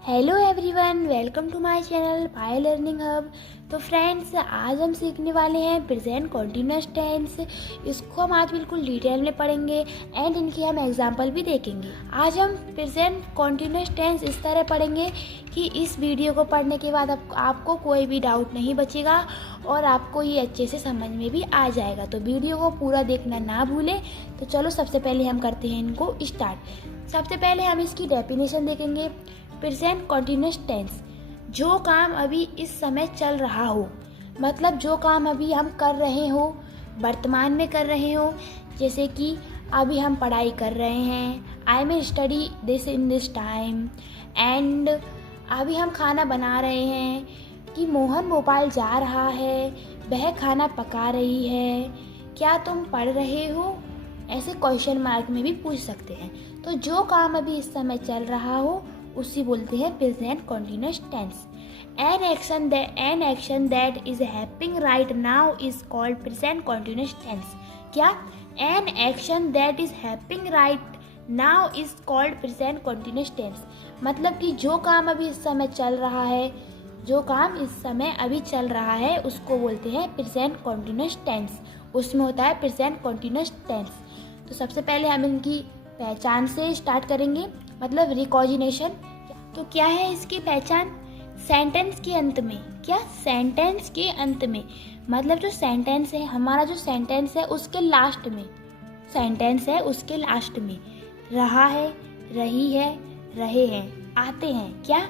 Hello everyone, welcome to my channel Payal learning hub. तो friends, आज हम सीखने वाले हैं प्रेजेंट कॉन्टिन्यूअस टेंस। इसको हम आज बिल्कुल डिटेल में पढ़ेंगे एंड इनके हम एग्जांपल भी देखेंगे। आज हम प्रेजेंट कॉन्टिन्यूअस टेंस इस तरह पढ़ेंगे कि इस वीडियो को पढ़ने के बाद आपको कोई भी डाउट नहीं बचेगा और आपको ये अच्छे से समझ में भी आ जाएगा। तो वीडियो को पूरा देखना ना भूलें। तो चलो सबसे पहले हम करते हैं इनको स्टार्ट। सबसे पहले हम इसकी डेफिनेशन देखेंगे। प्रेजेंट कॉन्टिन्यूअस टेंस, जो काम अभी इस समय चल रहा हो, मतलब जो काम अभी हम कर रहे हो, वर्तमान में कर रहे हो। जैसे कि अभी हम पढ़ाई कर रहे हैं, I may study this in this time. And अभी हम खाना बना रहे हैं कि मोहन भोपाल जा रहा है, वह खाना पका रही है, क्या तुम पढ़ रहे हो। ऐसे क्वेश्चन मार्क में भी पूछ सकते हैं। तो जो काम अभी इस समय चल रहा हो उसी बोलते हैं present continuous tense. An action that is happening right now is called present continuous tense. क्या? An action that is happening right now is called present continuous tense. मतलब कि जो काम अभी इस समय चल रहा है, जो काम इस समय अभी चल रहा है उसको बोलते हैं प्रेजेंट कॉन्टिन्यूअस टेंस। उसमें होता है प्रेजेंट कॉन्टिन्यूअस टेंस। तो सबसे पहले हम इनकी पहचान से स्टार्ट करेंगे, मतलब रिकॉजिनेशन। तो क्या है इसकी पहचान? सेंटेंस के अंत में। क्या? सेंटेंस के अंत में, मतलब जो सेंटेंस है, हमारा जो सेंटेंस है उसके लास्ट में, सेंटेंस है उसके लास्ट में रहा है, रही है, रहे हैं, आते हैं। क्या?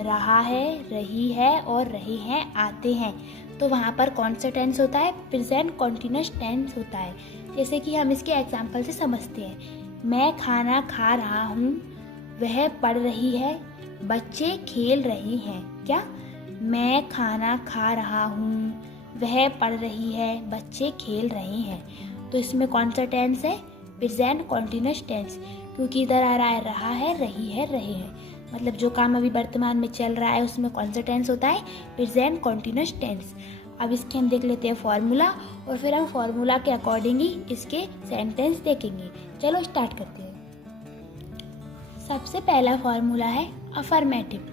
रहा है, रही है और रहे हैं, आते हैं। तो वहाँ पर कौन सा टेंस होता है? प्रेजेंट कॉन्टिन्यूअस टेंस होता है। जैसे कि हम इसके एग्जाम्पल से समझते हैं। मैं खाना खा रहा हूँ, वह पढ़ रही है, बच्चे खेल रहे हैं। क्या? मैं खाना खा रहा हूँ, वह पढ़ रही है, बच्चे खेल रहे हैं। तो इसमें कौन सा टेंस है? प्रेजेंट कॉन्टिन्यूअस टेंस, क्योंकि इधर आ रहा है, रही है, रहे हैं। मतलब जो काम अभी वर्तमान में चल रहा है उसमें कौन सा टेंस होता है? Present continuous tense. अब इसके हम देख लेते हैं फॉर्मूला और फिर हम फॉर्मूला के अकॉर्डिंग ही इसके सेंटेंस देखेंगे। चलो स्टार्ट करते हैं। सबसे पहला फॉर्मूला है अफर्मेटिव।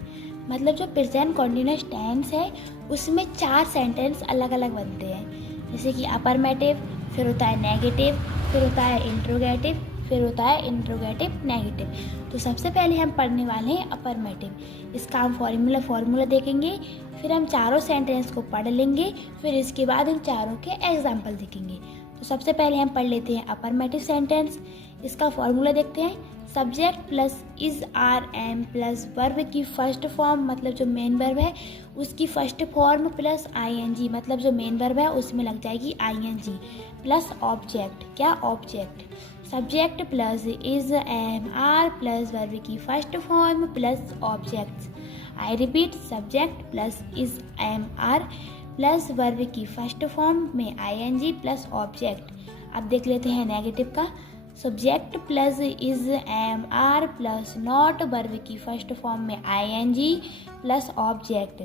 मतलब जो प्रेजेंट कॉन्टिन्यूअस टेंस है उसमें 4 सेंटेंस अलग अलग बनते हैं। जैसे कि अफर्मेटिव, फिर होता है नेगेटिव, फिर होता है इंट्रोगेटिव, फिर होता है इंट्रोगेटिव नेगेटिव। तो सबसे पहले हम पढ़ने वाले हैं अफर्मेटिव। इसका हम फॉर्मूला देखेंगे, फिर हम चारों सेंटेंस को पढ़ लेंगे, फिर इसके बाद इन चारों के एग्जाम्पल देखेंगे। तो सबसे पहले हम पढ़ लेते हैं अफर्मेटिव सेंटेंस। इसका फॉर्मूला देखते हैं। Subject plus is are am plus verb की फर्स्ट फॉर्म, मतलब जो मेन वर्ब है उसकी फर्स्ट फॉर्म, प्लस आईएनजी, मतलब जो मेन वर्ब है उसमें लग जाएगी आईएनजी, प्लस ऑब्जेक्ट। क्या? Object. Subject plus is am are plus verb की first form plus objects. I repeat, subject plus is am are plus verb की फर्स्ट फॉर्म में आईएनजी प्लस ऑब्जेक्ट। अब देख लेते हैं नेगेटिव का। Subject plus is am are plus not verb की first form में ING plus object.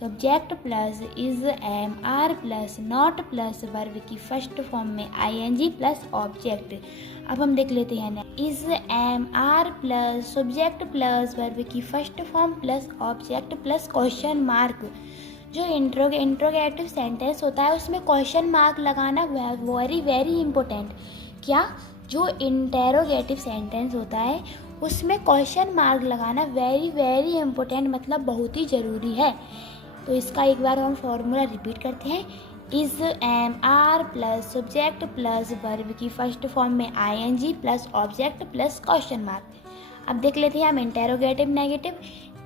Subject plus is am are plus not plus verb की फर्स्ट फॉर्म में आईएनजी प्लस ऑब्जेक्ट। अब हम देख लेते हैं is am are plus subject plus verb की first form plus object plus question mark. जो interrogative sentence होता है उसमें क्वेश्चन मार्क लगाना वेरी वेरी इंपॉर्टेंट। क्या? जो इंटेरोगेटिव सेंटेंस होता है उसमें क्वेश्चन मार्क लगाना वेरी वेरी इंपॉर्टेंट, मतलब बहुत ही ज़रूरी है। तो इसका एक बार हम फॉर्मूला रिपीट करते हैं। Is am are plus subject plus verb की फर्स्ट फॉर्म में ING plus object plus question mark. अब देख लेते हैं हम interrogative negative.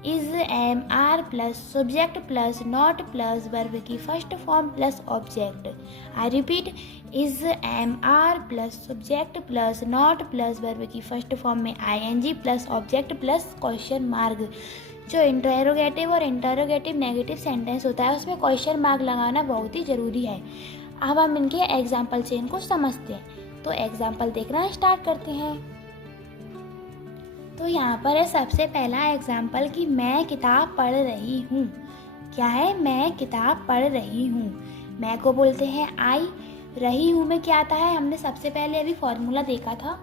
Is am are plus subject plus not plus verb की first form plus object. I repeat, is am are plus subject plus not plus verb की first form में ING plus object plus question mark. जो interrogative और interrogative negative sentence होता है उसमें question mark लगाना बहुत ही ज़रूरी है। अब हम इनके एग्जाम्पल से इनको समझते हैं। तो एग्जाम्पल देखना स्टार्ट करते हैं। तो यहाँ पर है सबसे पहला एग्जाम्पल कि मैं किताब पढ़ रही हूँ। क्या है? मैं किताब पढ़ रही हूँ। मैं को बोलते हैं आई। रही हूँ में क्या आता है? हमने सबसे पहले अभी फॉर्मूला देखा था।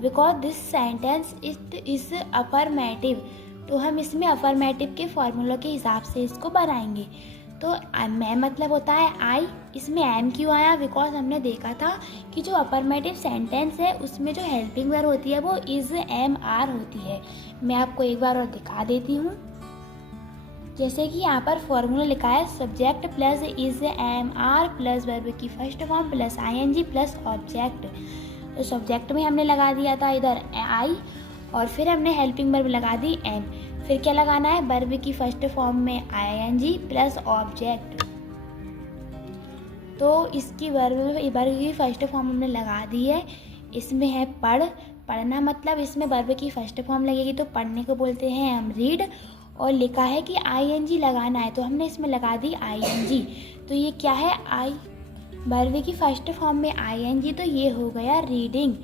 Because this sentence it is affirmative, तो हम इसमें अफर्मेटिव के फॉर्मूला के हिसाब से इसको बनाएंगे। तो मैं मतलब होता है आई, इसमें एम क्यों आया, बिकॉज हमने देखा था कि जो अफर्मेटिव सेंटेंस है उसमें जो हेल्पिंग वर्ब होती है वो इज़ एम आर होती है। मैं आपको एक बार और दिखा देती हूँ। जैसे कि यहाँ पर फॉर्मूला लिखा है subject plus is am are plus verb की first form plus ING plus object. तो सब्जेक्ट में हमने लगा दिया था इधर आई और फिर हमने हेल्पिंग वर्ब लगा दी एम। फिर क्या लगाना है, वर्ब की फर्स्ट फॉर्म में आईएनजी प्लस ऑब्जेक्ट। तो इसकी वर्ब की फर्स्ट फॉर्म हमने लगा दी है। इसमें है पढ़ना, मतलब इसमें वर्ब की फर्स्ट फॉर्म लगेगी तो पढ़ने को बोलते हैं हम रीड। और लिखा है कि आईएनजी लगाना है तो हमने इसमें लगा दी आईएनजी। तो ये क्या है, आई, वर्ब की फर्स्ट फॉर्म में आईएनजी, तो ये हो गया रीडिंग।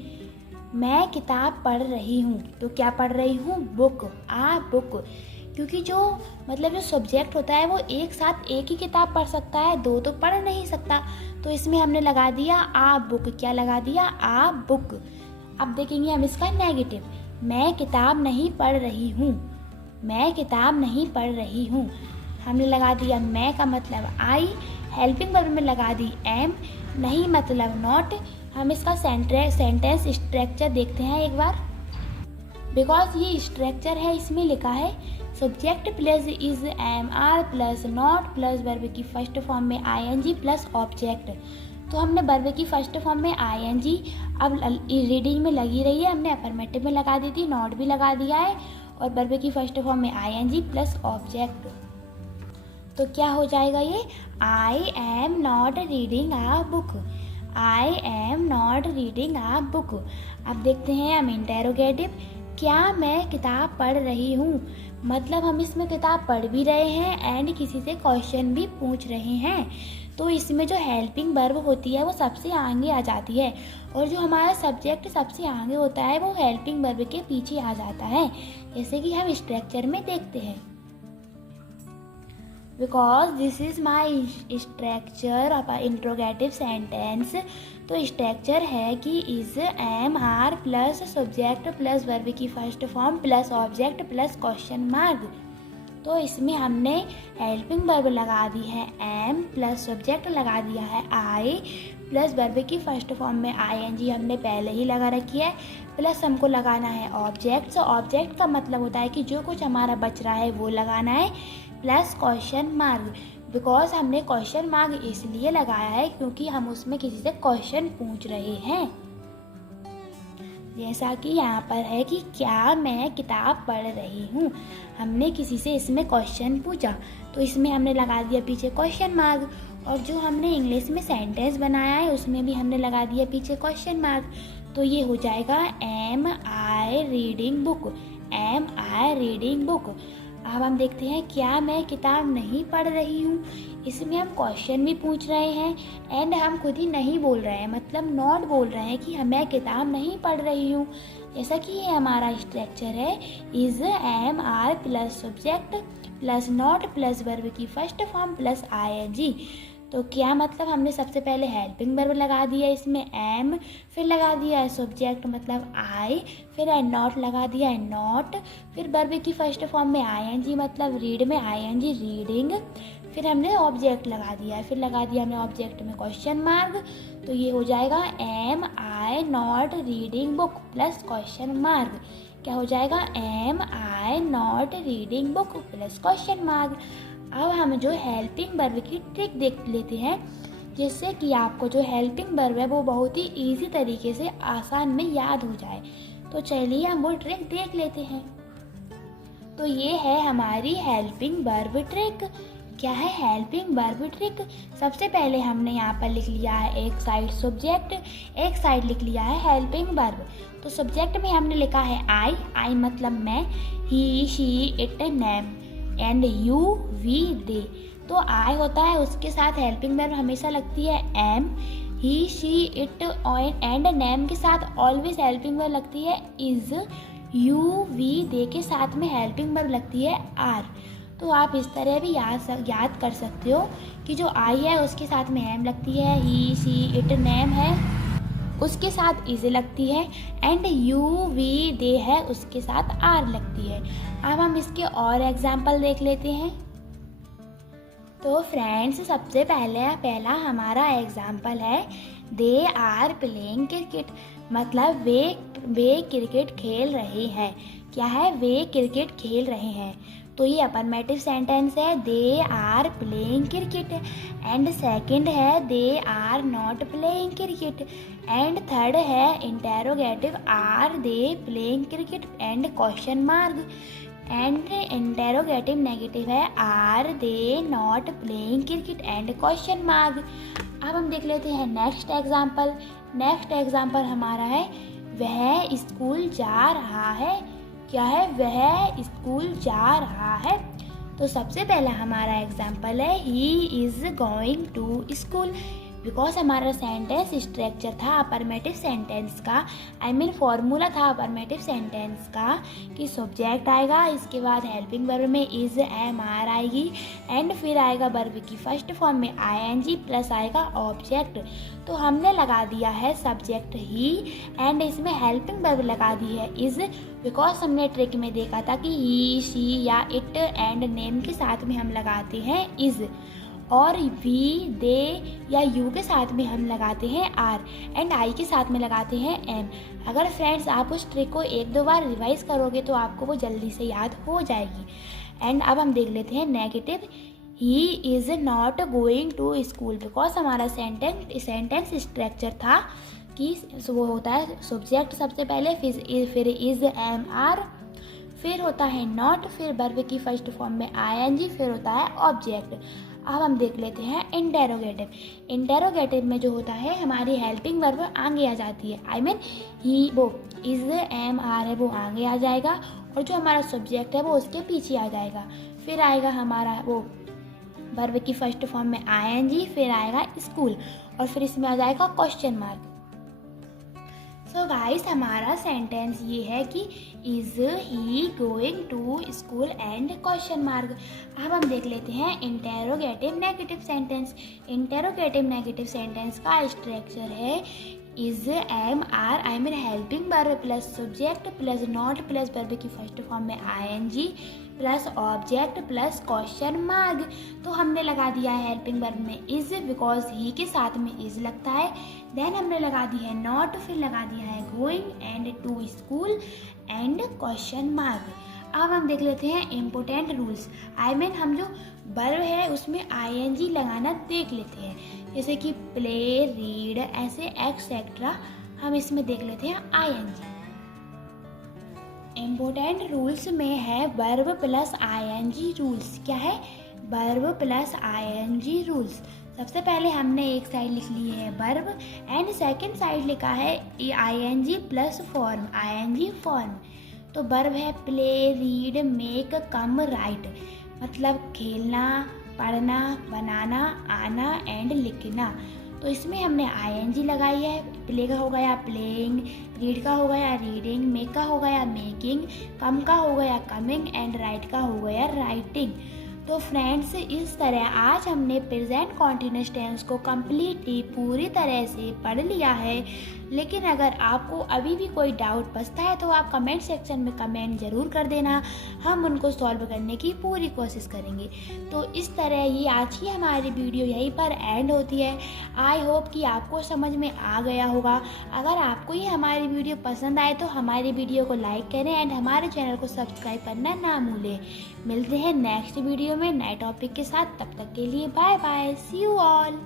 मैं किताब पढ़ रही हूँ, तो क्या पढ़ रही हूँ, बुक, आ बुक। क्योंकि जो सब्जेक्ट होता है वो एक साथ एक ही किताब पढ़ सकता है, दो तो पढ़ नहीं सकता। तो इसमें हमने लगा दिया आ बुक। क्या लगा दिया, आ बुक। अब देखेंगे हम इसका नेगेटिव, मैं किताब नहीं पढ़ रही हूँ, मैं किताब नहीं पढ़ रही हूँ। हमने लगा दिया मैं का मतलब आई, हेल्पिंग वर्ब में लगा दी एम, नहीं मतलब नॉट। हम इसका सेंटेंस स्ट्रक्चर देखते हैं एक बार, बिकॉज ये स्ट्रक्चर है। इसमें लिखा है subject plus is am are plus not plus verb की फर्स्ट फॉर्म में आईएनजी प्लस ऑब्जेक्ट। तो हमने वर्ब की फर्स्ट फॉर्म में आईएनजी अब रीडिंग में लगी रही है, हमने अफर्मेटिव में लगा दी थी, नॉट भी लगा दिया है और वर्ब की फर्स्ट फॉर्म में आईएनजी प्लस ऑब्जेक्ट। तो क्या हो जाएगा ये, I am not reading a book, I am not reading a book. अब देखते हैं हम इंटेरोगेटिव, क्या मैं किताब पढ़ रही हूँ, मतलब हम इसमें किताब पढ़ भी रहे हैं एंड किसी से क्वेश्चन भी पूछ रहे हैं। तो इसमें जो हेल्पिंग वर्ब होती है वो सबसे आगे आ जाती है और जो हमारा सब्जेक्ट सबसे आगे होता है वो हेल्पिंग वर्ब के पीछे आ जाता है, जैसे कि हम स्ट्रक्चर में देखते हैं। Because this is my structure of interrogative sentence. तो स्ट्रक्चर है कि is am are plus subject plus verb की first form plus object plus question mark. तो इसमें हमने हेल्पिंग वर्ब लगा दी है एम प्लस सब्जेक्ट लगा दिया है आई प्लस वर्ब की फर्स्ट फॉर्म में आईएनजी हमने पहले ही लगा रखी है प्लस हमको लगाना है ऑब्जेक्ट। ऑब्जेक्ट का मतलब होता है कि जो कुछ हमारा बच रहा है वो लगाना है प्लस क्वेश्चन मार्क। बिकॉज हमने क्वेश्चन मार्क इसलिए लगाया है क्योंकि हम उसमें किसी से क्वेश्चन पूछ रहे हैं, जैसा कि यहाँ पर है कि क्या मैं किताब पढ़ रही हूँ। हमने किसी से इसमें क्वेश्चन पूछा तो इसमें हमने लगा दिया पीछे क्वेश्चन मार्क। और जो हमने इंग्लिश में सेंटेंस बनाया है उसमें भी हमने लगा दिया पीछे क्वेश्चन मार्क। तो ये हो जाएगा am I reading book, am I reading book. अब हम देखते हैं क्या मैं किताब नहीं पढ़ रही हूँ। इसमें हम क्वेश्चन भी पूछ रहे हैं एंड हम खुद ही नहीं बोल रहे हैं, मतलब नॉट बोल रहे हैं कि मैं किताब नहीं पढ़ रही हूँ। जैसा कि ये हमारा स्ट्रक्चर है is am are plus subject plus not plus verb की फर्स्ट फॉर्म प्लस आईएनजी। तो क्या मतलब हमने सबसे पहले हेल्पिंग वर्ब लगा दिया इसमें एम, फिर लगा दिया है सब्जेक्ट मतलब आई, फिर नॉट लगा दिया है नॉट, फिर वर्ब की फर्स्ट फॉर्म में आईएनजी मतलब रीड में आईएनजी रीडिंग, फिर हमने ऑब्जेक्ट लगा दिया है, फिर लगा दिया हमने ऑब्जेक्ट में क्वेश्चन मार्क। तो ये हो जाएगा am I not reading book plus question mark. क्या हो जाएगा, am I not reading book plus question mark. अब हम जो हेल्पिंग वर्ब की ट्रिक देख लेते हैं, जिससे कि आपको जो हेल्पिंग वर्ब है वो बहुत ही इजी तरीके से आसान में याद हो जाए। तो चलिए हम वो ट्रिक देख लेते हैं। तो ये है हमारी हेल्पिंग वर्ब ट्रिक। क्या है हेल्पिंग वर्ब ट्रिक? सबसे पहले हमने यहाँ पर लिख लिया है एक साइड सब्जेक्ट, एक साइड लिख लिया है हेल्पिंग वर्ब। तो सब्जेक्ट में हमने लिखा है आई मतलब मैं, he she it name and you we they. तो आई होता है उसके साथ हेल्पिंग वर्ब हमेशा लगती है am, he she it and name के साथ ऑलवेज हेल्पिंग वर्ब लगती है इज, यू वी दे के साथ में हेल्पिंग वर्ब लगती है आर। तो आप इस तरह भी याद कर सकते हो कि जो आई है उसके साथ में एम लगती है, ही शी इट नेम है उसके साथ इज लगती है, एंड यू वी दे है उसके साथ आर लगती है। अब हम इसके और एग्जाम्पल देख लेते हैं। तो फ्रेंड्स सबसे पहला हमारा एग्जाम्पल है दे आर प्लेइंग क्रिकेट, मतलब वे क्रिकेट खेल रहे हैं। क्या है? वे क्रिकेट खेल रहे हैं। तो ये अफर्मेटिव सेंटेंस है, they are playing cricket. And second है they are not playing cricket. And third है interrogative, are they playing cricket and question mark. And interrogative negative है, are they not playing cricket and question mark. अब हम देख लेते हैं next example. Next example हमारा है वह स्कूल जा रहा है। क्या है? वह स्कूल जा रहा है। तो सबसे पहला हमारा एग्जाम्पल है he is going to school, because हमारा सेंटेंस स्ट्रक्चर था अफर्मेटिव सेंटेंस का, फॉर्मूला था अफर्मेटिव सेंटेंस का कि सब्जेक्ट आएगा, इसके बाद हेल्पिंग वर्ब में इज एम आर आएगी, एंड फिर आएगा वर्ब की फर्स्ट फॉर्म में आईएनजी प्लस आएगा ऑब्जेक्ट। तो हमने लगा दिया है सब्जेक्ट ही, एंड इसमें हेल्पिंग वर्ब लगा दी है इज, बिकॉज हमने ट्रिक में देखा था कि ही शी या इट एंड नेम के साथ में हम लगाते हैं इज, और वी दे या यू के साथ में हम लगाते हैं आर, एंड आई के साथ में लगाते हैं एम। अगर फ्रेंड्स आप उस ट्रिक को एक दो बार रिवाइज करोगे तो आपको वो जल्दी से याद हो जाएगी। एंड अब हम देख लेते हैं negative, he is not going to school, because हमारा सेंटेंस स्ट्रक्चर था कि वो होता है सब्जेक्ट सबसे पहले, फिर इज एम आर, फिर होता है नॉट, फिर वर्ब की फर्स्ट फॉर्म में आईएनजी, फिर होता है ऑब्जेक्ट। अब हम देख लेते हैं इंटेरोगेटिव। इंटेरोगेटिव में जो होता है हमारी हेल्पिंग वर्ब आगे आ जाती है, ही वो इज एम आर है वो आगे आ जाएगा, और जो हमारा सब्जेक्ट है वो उसके पीछे आ जाएगा। फिर आएगा हमारा वो वर्ब की फर्स्ट फॉर्म में आईएनजी, फिर आएगा स्कूल, और फिर इसमें आ जाएगा क्वेश्चन मार्क। सो गाइस हमारा सेंटेंस ये है कि is he going to school and question mark. अब हम देख लेते हैं interrogative negative sentence. Interrogative negative sentence का स्ट्रक्चर है is am are helping verb plus subject plus not plus verb की फर्स्ट फॉर्म में ING plus object plus question mark. तो हमने लगा दिया है हेल्पिंग वर्ब में इज, बिकॉज ही के साथ में इज लगता है। देन हमने लगा दी है नॉट, फिर लगा दिया है going and to school and question mark. अब हम देख लेते हैं इम्पोर्टेंट रूल्स। हम जो वर्ब है उसमें आईएनजी लगाना देख लेते हैं, जैसे कि प्ले, रीड, ऐसे एक्सेट्रा हम इसमें देख लेते हैं आईएनजी। इम्पोर्टेंट रूल्स में है वर्ब प्लस आईएनजी रूल्स। क्या है? Verb plus ING rules. सबसे पहले हमने एक साइड लिख ली है वर्ब, एंड सेकंड साइड लिखा है ING plus form, ING form. तो वर्ब है play, read, make, come, write, मतलब खेलना, पढ़ना, बनाना, आना एंड लिखना। तो इसमें हमने आईएनजी लगाई है। प्ले का हो गया प्लेइंग, रीड का हो गया रीडिंग, मेक का हो गया मेकिंग, कम का हो गया कमिंग एंड राइट का हो गया राइटिंग। तो फ्रेंड्स इस तरह आज हमने प्रेजेंट कॉन्टिन्यूअस टेंस को कम्प्लीटली पूरी तरह से पढ़ लिया है। लेकिन अगर आपको अभी भी कोई डाउट बचता है तो आप कमेंट सेक्शन में कमेंट ज़रूर कर देना, हम उनको सॉल्व करने की पूरी कोशिश करेंगे। तो इस तरह ही आज की हमारी वीडियो यहीं पर एंड होती है। आई होप कि आपको समझ में आ गया होगा। अगर आपको ये हमारी वीडियो पसंद आए तो हमारी वीडियो को लाइक करें एंड हमारे चैनल को सब्सक्राइब करना ना भूलें। मिलते हैं नेक्स्ट वीडियो में नए टॉपिक के साथ। तब तक के लिए bye bye, see you all.